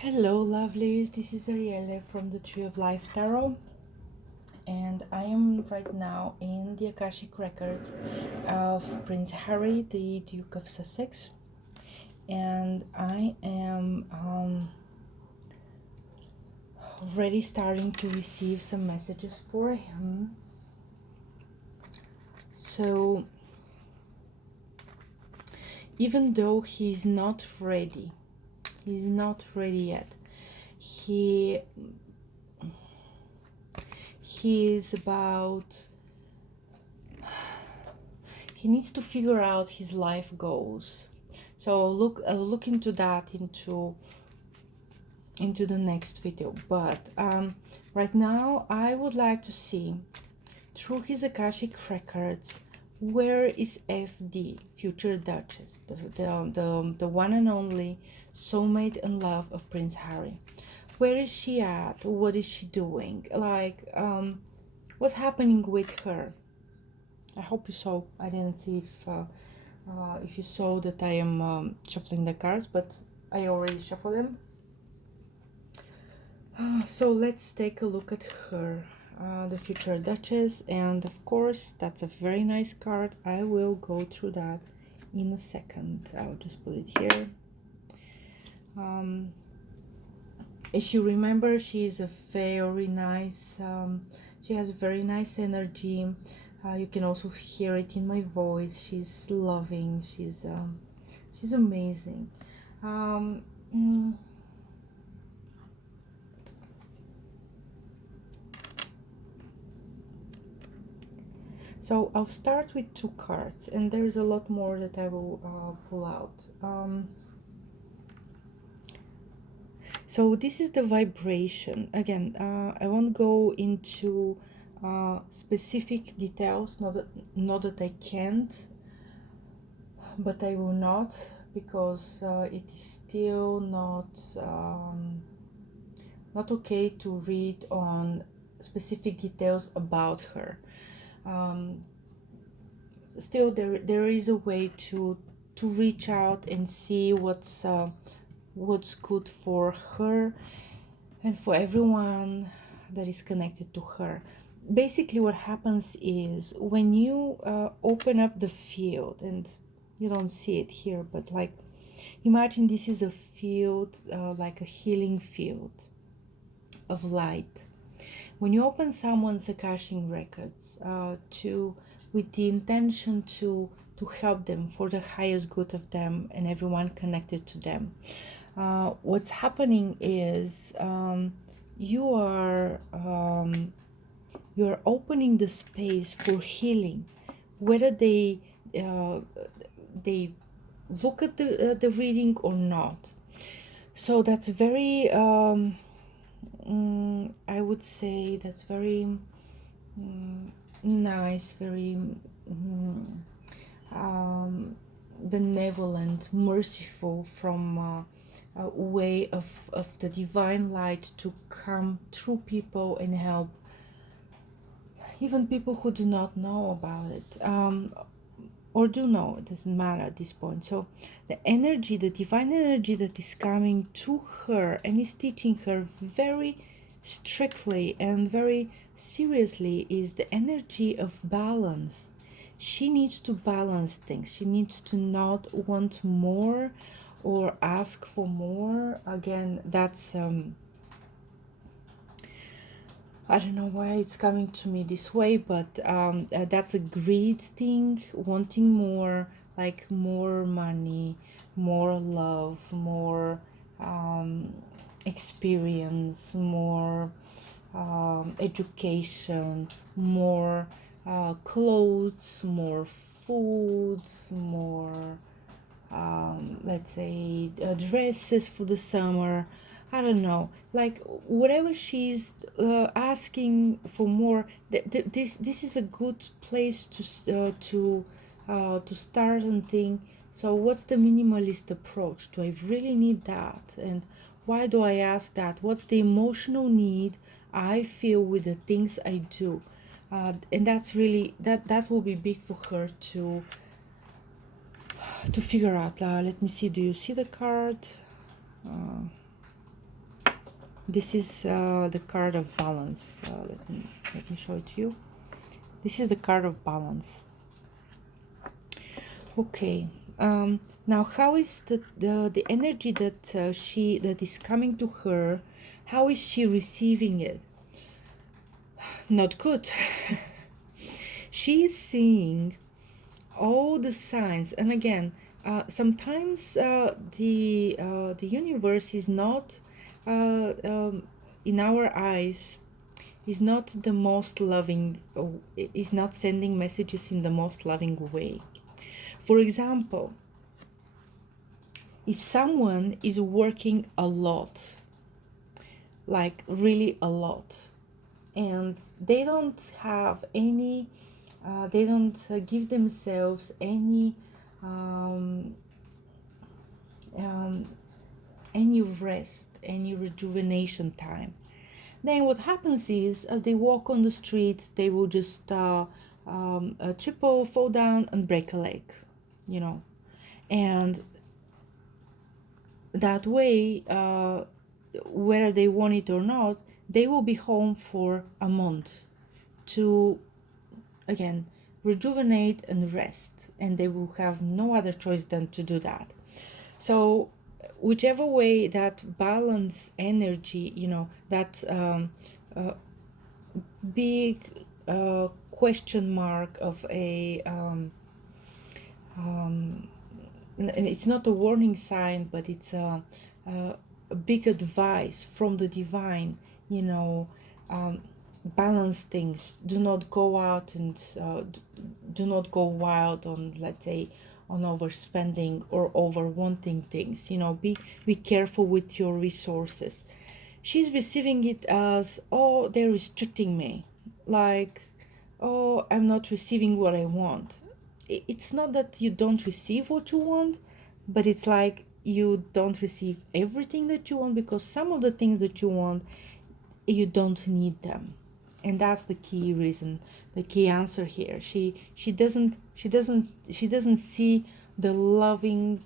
Hello, lovelies. This is Arielle from the Tree of Life Tarot, and I am right now in the Akashic Records of Prince Harry, the Duke of Sussex, and I am already starting to receive some messages for him. So, even though he's not ready yet, he is about, he needs to figure out his life goals. So I'll look into that into the next video. But right now I would like to see through his Akashic records, where is FD, future Duchess, the one and only soulmate and love of Prince Harry. Where is she at? What is she doing? Like, what's happening with her? I hope you saw. I didn't see if you saw that I am shuffling the cards, but I already shuffled them. So let's take a look at her, the future Duchess, and of course that's a very nice card. I will go through that in a second. I'll just put it here. If you remember, she's a very nice, she has very nice energy. You can also hear it in my voice. She's loving, she's amazing. So I'll start with two cards, and there's a lot more that I will pull out. So this is the vibration. Again, I won't go into specific details, not that I can't, but I will not, because it is still not okay to read on specific details about her. Still, there is a way to reach out and see what's good for her and for everyone that is connected to her. Basically, what happens is when you open up the field, and you don't see it here, but like, imagine this is a field, like a healing field of light. When you open someone's Akashic records with the intention to help them for the highest good of them and everyone connected to them, what's happening is you are opening the space for healing, whether they look at the reading or not. So that's very I would say that's very nice, very benevolent, merciful, from a way of the divine light to come through people and help even people who do not know about it, or do know. It doesn't matter at this point. So the energy, the divine energy that is coming to her and is teaching her very strictly and very seriously is the energy of balance. She needs to balance things. She needs to not want more or ask for more. Again, that's I don't know why it's coming to me this way, but that's a greed thing, wanting more, like more money, more love, more experience, more education, more clothes, more foods, more let's say dresses for the summer. I don't know, like whatever she's asking for more. This is a good place to start and think. So what's the minimalist approach? Do I really need that? And why do I ask that? What's the emotional need I feel with the things I do? And that's really that will be big for her to figure out. Let me see, do you see the card? This is the card of balance. Let me show it to you. This is the card of balance. Okay. Now, how is the energy that that is coming to her? How is she receiving it? Not good. She is seeing all the signs, and again, sometimes the universe is not in our eyes is not the most loving, is not sending messages in the most loving way. For example, if someone is working a lot, like really a lot, and they don't have any, they don't give themselves any um, um, any rest, any rejuvenation time, then what happens is, as they walk on the street, they will just triple, fall down, and break a leg, you know. And that way, whether they want it or not, they will be home for a month to, again, rejuvenate and rest. And they will have no other choice than to do that. So whichever way that balance energy, you know, that big question mark of a and it's not a warning sign, but it's a big advice from the divine, you know. Balance things. Do not go out and do not go wild on, let's say, on overspending or over wanting things, you know. Be careful with your resources. She's receiving it as, oh, they're restricting me, like, oh, I'm not receiving what I want. It's not that you don't receive what you want, but it's like you don't receive everything that you want, because some of the things that you want, you don't need them. And that's the key reason, the key answer here. She doesn't see the loving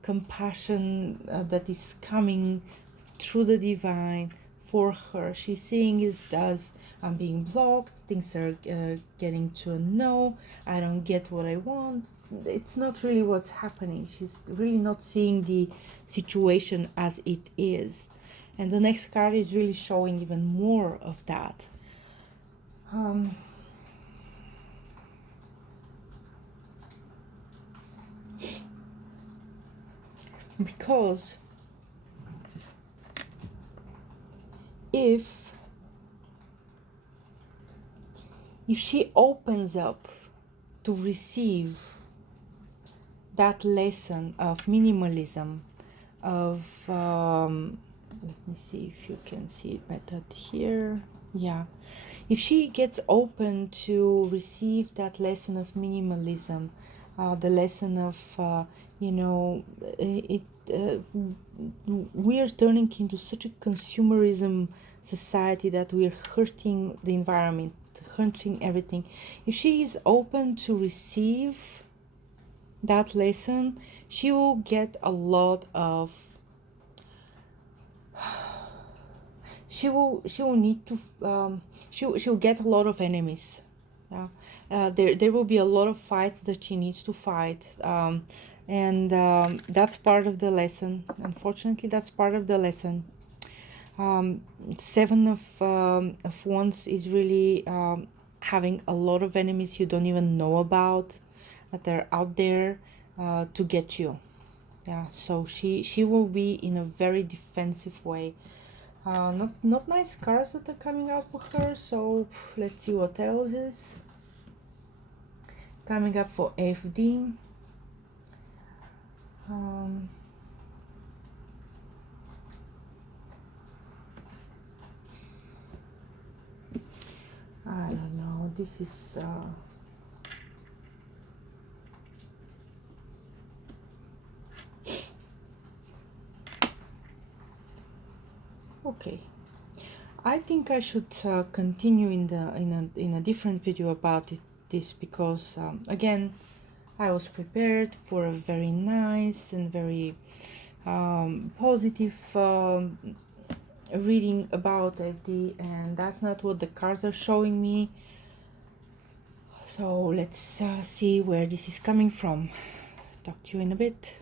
compassion that is coming through the divine for her. She's seeing it as, I'm being blocked, things are getting to a no, I don't get what I want. It's not really what's happening. She's really not seeing the situation as it is. And the next card is really showing even more of that. Because if she opens up to receive that lesson of minimalism, of let me see if you can see it better here. Yeah, if she gets open to receive that lesson of minimalism, the lesson of you know, we are turning into such a consumerism society that we are hurting the environment, hurting everything. If she is open to receive that lesson, she will get a lot of, she will need to she'll get a lot of enemies. Yeah. There will be a lot of fights that she needs to fight, and that's part of the lesson. Unfortunately, that's part of the lesson. Seven of Wands is really having a lot of enemies you don't even know about, that they're out there to get you. Yeah, so she will be in a very defensive way. Not nice cards that are coming out for her. So let's see what else is coming up for FD. I don't know. This is okay. I think I should continue in a different video about this, because again, I was prepared for a very nice and very positive reading about FD, and that's not what the cards are showing me. So let's see where this is coming from. Talk to you in a bit.